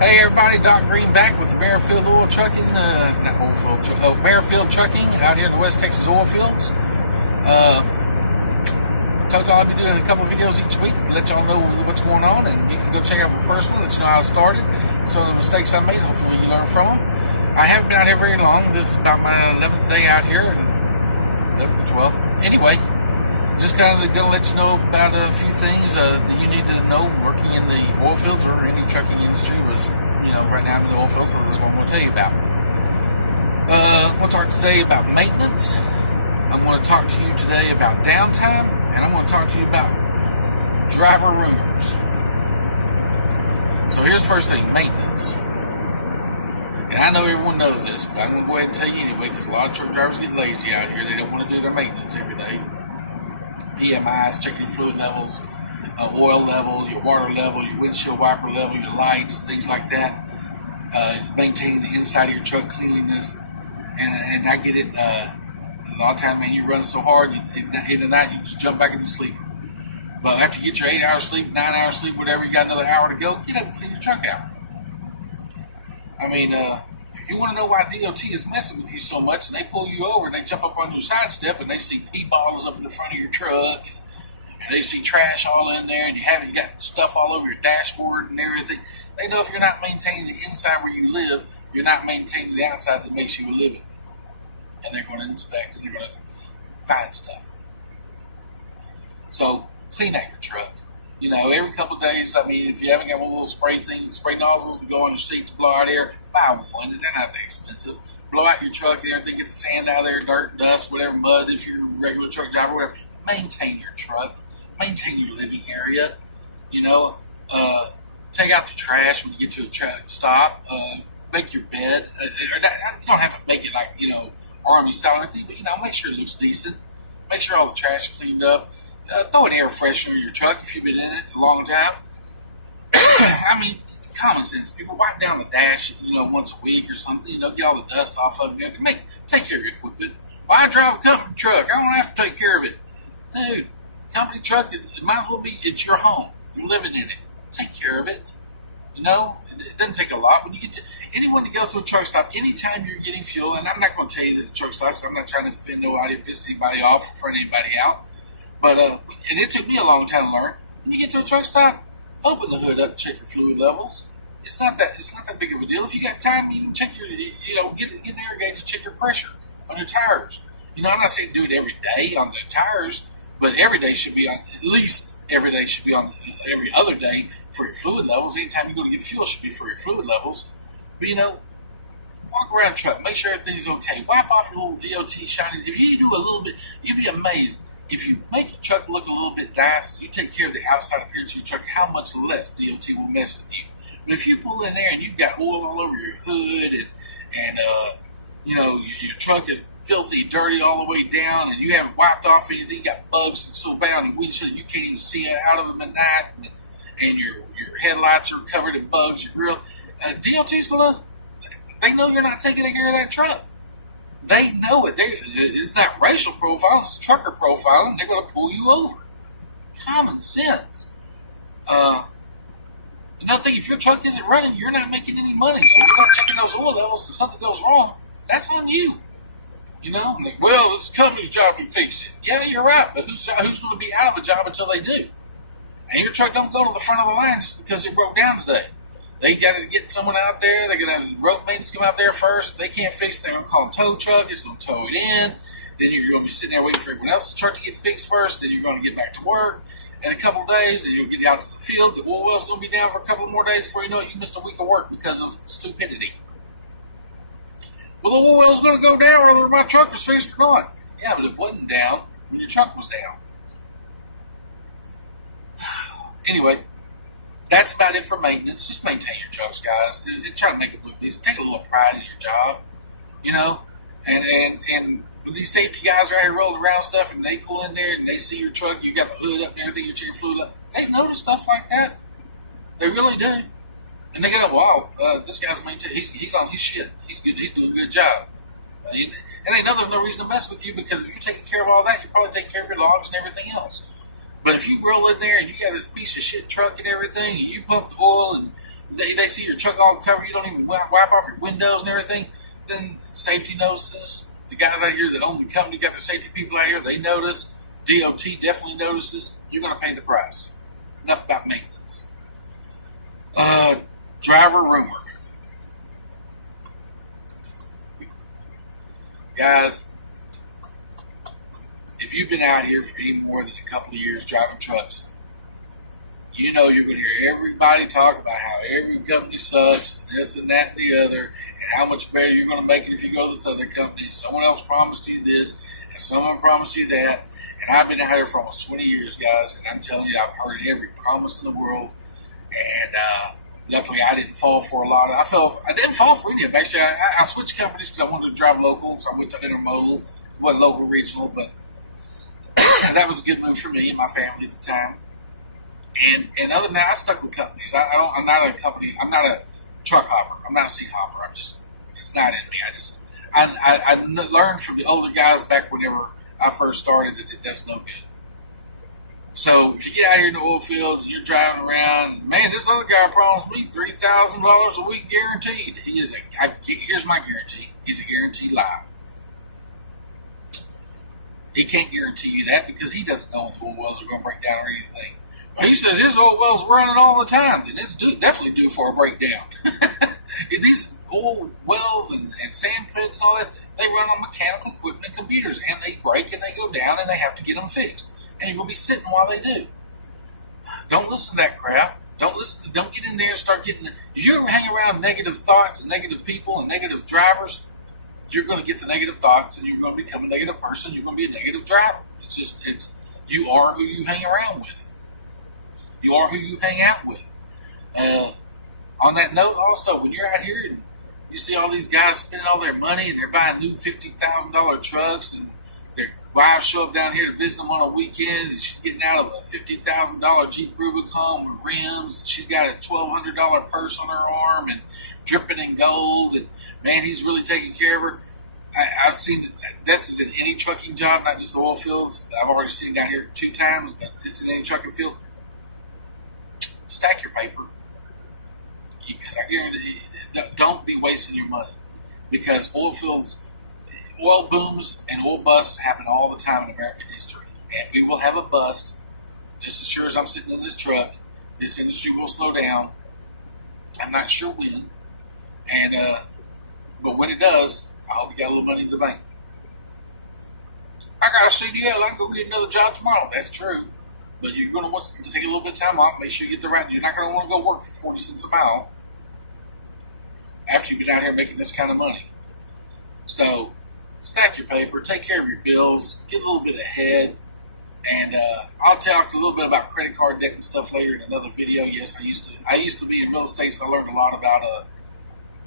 Hey everybody, Doc Green back with Amerifield Oil Trucking, not Oilfield, Amerifield Trucking out here in the West Texas Oilfields. Told y'all I'll be doing a couple of videos each week to let y'all know what's going on, and you can go check out my first one, let you know how I started, some of the mistakes I made, hopefully you learn from them. I haven't been out here very long. This is about my 11th day out here, 11th or 12th. Anyway, just kind of going to let you know about a few things that you need to know working in the oil fields or any trucking industry. Right now I'm in the oil fields, so this is what I'm going to tell you about. I'm going to talk today about maintenance. I'm going to talk to you today about downtime, and I'm going to talk to you about driver rumors. So here's the first thing, maintenance. And I know everyone knows this, but I'm going to go ahead and tell you anyway, because a lot of truck drivers get lazy out here. They don't want to do their maintenance every day. PMIs, checking your fluid levels, oil level, your water level, your windshield wiper level, your lights, things like that. Maintaining the inside of your truck cleanliness. And I get it. A lot of times, man, you're running so hard, in the night, you just jump back into sleep. But after you get your 8 hours sleep, 9 hours sleep, whatever, you got another hour to go, get up and clean your truck out. I mean, you want to know why DOT is messing with you so much, and they pull you over and they jump up on your side step and they see pee bottles up in the front of your truck, and they see trash all in there, and you haven't got stuff all over your dashboard and everything. They know if you're not maintaining the inside where you live, you're not maintaining the outside that makes you a living. And they're going to inspect and they're going to find stuff. So clean out your truck. Every couple of days, if you haven't got one of those spray things, spray nozzles that go on your seat to blow out air, buy one. They're not that expensive. Blow out your truck and everything, get the sand out of there, dirt, dust, whatever, mud, if you're a regular truck driver, whatever. Maintain your truck. Maintain your living area. Take out the trash when you get to a truck stop. Make your bed. You don't have to make it like, army style or anything, but, make sure it looks decent. Make sure all the trash is cleaned up. Throw an air freshener in your truck if you've been in it a long time. Common sense. People wipe down the dash, once a week or something. Get all the dust off of it. Take care of your equipment. Why drive a company truck? I don't have to take care of it. Dude, company truck, it might as well be, it's your home. You're living in it. Take care of it. It doesn't take a lot. When you get to anyone that goes to a truck stop, anytime you're getting fuel, and I'm not going to tell you this is a truck stop, so I'm not trying to offend nobody, piss anybody off, or front anybody out. But and it took me a long time to learn. When you get to a truck stop, open the hood up, check your fluid levels. It's not that big of a deal. If you got time, you can check your, get an air gauge and check your pressure on your tires. I'm not saying do it every day on the tires, but every day should be on, at least every day should be on every other day for your fluid levels. Anytime you go to get fuel should be for your fluid levels. But, walk around the truck, make sure everything's okay. Wipe off your little DOT shiny. If you do a little bit, you'd be amazed. If you make your truck look a little bit nice, you take care of the outside appearance of your truck, how much less DOT will mess with you. But if you pull in there and you've got oil all over your hood and your truck is filthy, dirty all the way down, and you haven't wiped off anything, you got bugs that's so bad on your windshield you can't even see out of them at night, and your headlights are covered in bugs, your grill, DOT's they know you're not taking care of that truck. They know it. It's not racial profiling, it's trucker profiling. They're going to pull you over. Common sense. Another thing, if your truck isn't running, you're not making any money. So if you're not checking those oil levels and something goes wrong, that's on you. Well, it's the company's job to fix it. Yeah, you're right, but who's going to be out of a job until they do? And your truck don't go to the front of the line just because it broke down today. They got to get someone out there. They're going to have road maintenance come out there first. If they can't fix it, they're going to call a tow truck. It's going to tow it in. Then you're going to be sitting there waiting for everyone else's truck to get fixed first. Then you're going to get back to work in a couple of days. Then you'll get out to the field. The oil well's going to be down for a couple more days before you know it. You missed a week of work because of stupidity. Well, the oil well's going to go down whether my truck is fixed or not. Yeah, but it wasn't down when your truck was down. Anyway, that's about it for maintenance. Just maintain your trucks, guys. And try to make it look decent. Take a little pride in your job, And these safety guys are out here rolling around stuff, and they pull in there and they see your truck. You got the hood up and everything. You check your fluid up. They notice stuff like that. They really do. And they go, wow, this guy's he's on his shit. He's good. He's doing a good job. And they know there's no reason to mess with you, because if you're taking care of all that, you're probably taking care of your logs and everything else. But if you roll in there and you got this piece of shit truck and everything, and you pump the oil and they see your truck all covered, you don't even wipe off your windows and everything, then safety notices. The guys out here that own the company, got the safety people out here, they notice. DOT definitely notices. You're going to pay the price. Enough about maintenance. Driver rumor. Guys, if you've been out here for any more than a couple of years driving trucks, you know you're going to hear everybody talk about how every company sucks, and this and that and the other, and how much better you're going to make it if you go to this other company. Someone else promised you this, and someone promised you that. And I've been out here for almost 20 years, guys, and I'm telling you, I've heard every promise in the world. And luckily, I didn't fall for a lot. I didn't fall for any of them. Actually, I switched companies because I wanted to drive local, so I went to intermodal. It wasn't local regional, but that was a good move for me and my family at the time. And other than that, I stuck with companies. I'm not a company. I'm not a truck hopper. I'm not a seat hopper. It's not in me. I learned from the older guys back whenever I first started that it does no good. So if you get out here in the oil fields, you're driving around, man, this other guy promised me $3,000 a week guaranteed. Here's my guarantee. He's a guaranteed lie. He can't guarantee you that because he doesn't know when the oil wells are going to break down or anything. But he says his oil well's running all the time. Then it's definitely due for a breakdown. These oil wells and sand pits and all this, they run on mechanical equipment and computers, and they break and they go down and they have to get them fixed. And you're going to be sitting while they do. Don't listen to that crap. Don't get in there and start getting. If you ever hang around negative thoughts and negative people and negative drivers, you're going to get the negative thoughts and you're going to become a negative person. You're going to be a negative driver. You are who you hang around with. You are who you hang out with. On that note, also, when you're out here and you see all these guys spending all their money and they're buying new $50,000 trucks, and their wives show up down here to visit them on a weekend, and she's getting out of a $50,000 Jeep Rubicon with rims, and she's got a $1,200 purse on her arm and dripping in gold, and man, he's really taking care of her. I've seen this is in any trucking job, not just the oil fields. I've already seen it down here 2 times, but it's in any trucking field. Stack your paper, because I guarantee don't be wasting your money, because oil fields, oil booms and oil busts happen all the time in American history, and we will have a bust just as sure as I'm sitting in this truck. This industry will slow down. I'm not sure when, and but when it does, I hope you got a little money in the bank. I got a CDL. I can go get another job tomorrow. That's true. But you're going to want to take a little bit of time off. Make sure you get the right. You're not going to want to go work for 40 cents a mile after you've been out here making this kind of money. So stack your paper. Take care of your bills. Get a little bit ahead. And I'll talk a little bit about credit card debt and stuff later in another video. Yes, I used to be in real estate, so I learned a lot about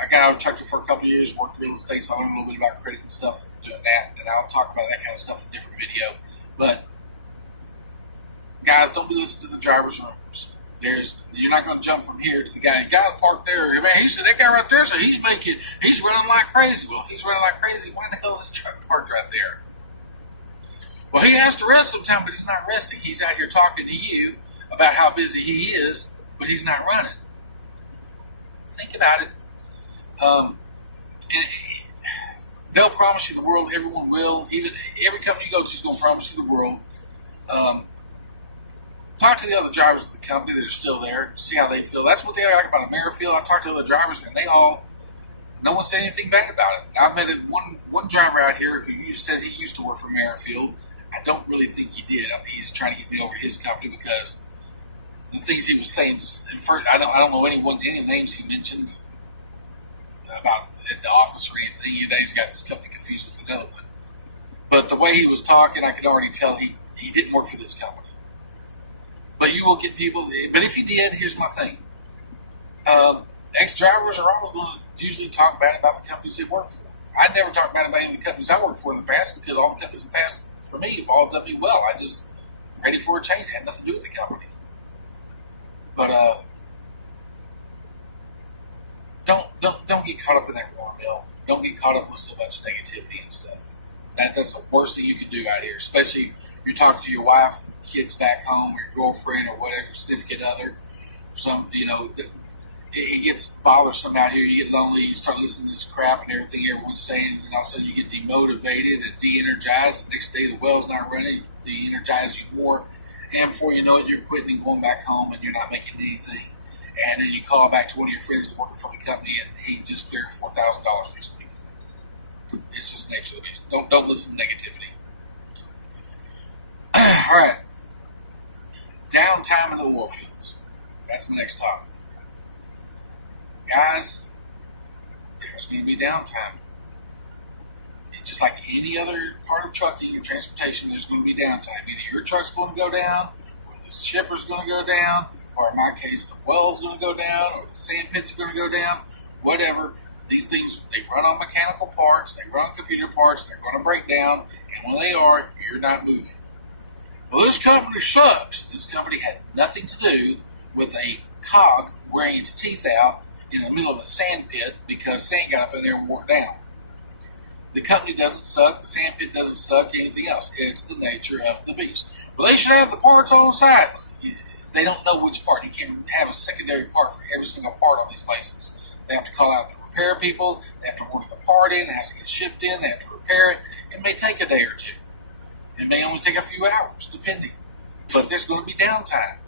I got out of trucking for a couple of years, worked real estate, so I learned a little bit about credit and stuff doing that. And I'll talk about that kind of stuff in a different video. But guys, don't be listening to the driver's rumors. You're not going to jump from here to the guy parked there. Man, he said that guy right there, so he's running like crazy. Well, if he's running like crazy, why the hell is his truck parked right there? Well, he has to rest sometime, but he's not resting. He's out here talking to you about how busy he is, but he's not running. Think about it. They'll promise you the world. Everyone will. Even every company you go to is going to promise you the world. Talk to the other drivers of the company that are still there. See how they feel. That's what they like about Amerifield. I talked to other drivers, and no one said anything bad about it. I met one driver out here who says he used to work for Amerifield. I don't really think he did. I think he's trying to get me over to his company because the things he was saying. I don't know any names he mentioned about at the office or anything. He's got this company confused with another one. But the way he was talking, I could already tell he didn't work for this company. But you will get people. But if he did, here's my thing. Ex-drivers are always going to usually talk bad about the companies they work for. I never talked bad about any of the companies I worked for in the past because all the companies in the past, for me, have all done me well. I just ready for a change. It had nothing to do with the company. But don't get caught up in that war mill. Don't get caught up with so much negativity and stuff. That's the worst thing you can do out here, especially if you're talking to your wife, kids back home, or your girlfriend, or whatever, significant other. it gets bothersome out here. You get lonely. You start listening to this crap and everything everyone's saying, and all of a sudden you get demotivated and de-energized. The next day the well's not running, de-energize you more, and before you know it, you're quitting and going back home, and you're not making anything. And then you call back to one of your friends that's working for the company, and he just cleared $4,000 this week. It's just nature of the beast. Don't listen to negativity. All right, downtime in the oil fields. That's my next topic. Guys, there's going to be downtime. It's just like any other part of trucking and transportation, there's going to be downtime. Either your truck's going to go down, or the shipper's going to go down, or in my case, the well's going to go down, or the sand pit's going to go down, whatever. These things, they run on mechanical parts, they run on computer parts, they're going to break down, and when they are, you're not moving. Well, this company sucks. This company had nothing to do with a cog wearing its teeth out in the middle of a sand pit because sand got up in there and wore it down. The company doesn't suck, the sand pit doesn't suck, anything else. It's the nature of the beast. Well, they should have the parts on the side. They don't know which part. You can't have a secondary part for every single part on these places. They have to call out the repair people. They have to order the part in. It has to get shipped in. They have to repair it. It may take a day or two. It may only take a few hours, depending. But there's going to be downtime.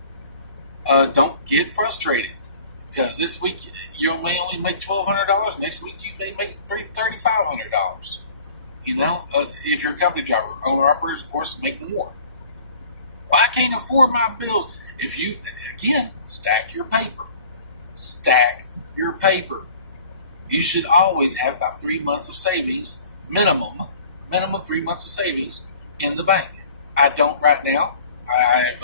Don't get frustrated. Because this week you may only make $1,200. Next week you may make $3,500. You know, if you're a company driver, owner-operators, of course, make more. Well, I can't afford my bills. If you, again, stack your paper. Stack your paper. You should always have about 3 months of savings, minimum 3 months of savings in the bank. I don't right now. I've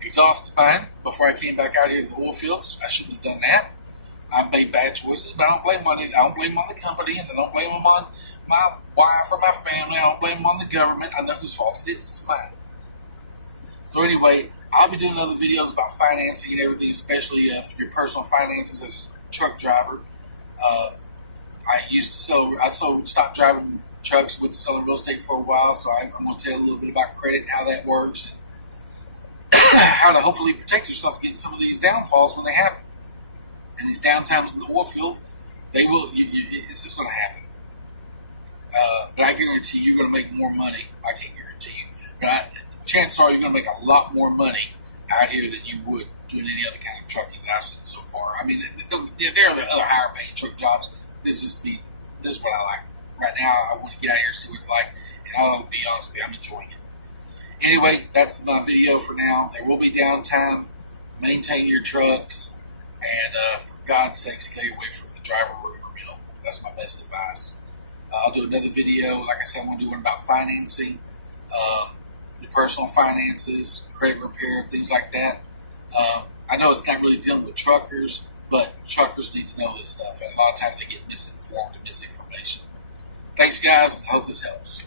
exhausted mine before I came back out here to the oil fields. I shouldn't have done that. I've made bad choices, but I don't blame them on it. I don't blame them on the company, and I don't blame them on my wife or my family. I don't blame them on the government. I know whose fault it is. It's mine. So anyway, I'll be doing other videos about financing and everything, especially for your personal finances as a truck driver. I stopped driving trucks, went to selling real estate for a while, so I'm going to tell you a little bit about credit and how that works, and how to hopefully protect yourself against some of these downfalls when they happen. And these downtimes in the oil field, they will. It's just going to happen. But I guarantee you're going to make more money. I can't guarantee you, but chances are you're going to make a lot more money out here than you would doing any other kind of trucking that I've seen so far. I mean, there are other higher paying truck jobs. This is what I like. Right now, I want to get out here and see what it's like, and I'll be honest with you, I'm enjoying it. Anyway, that's my video for now. There will be downtime. Maintain your trucks, and for God's sake, stay away from the driver rumor mill. That's my best advice. I'll do another video. Like I said, I'm going to do one about financing, your personal finances, credit repair, things like that. I know it's not really dealing with truckers, but truckers need to know this stuff, and a lot of times they get misinformed and misinformation. Thanks, guys. I hope this helps.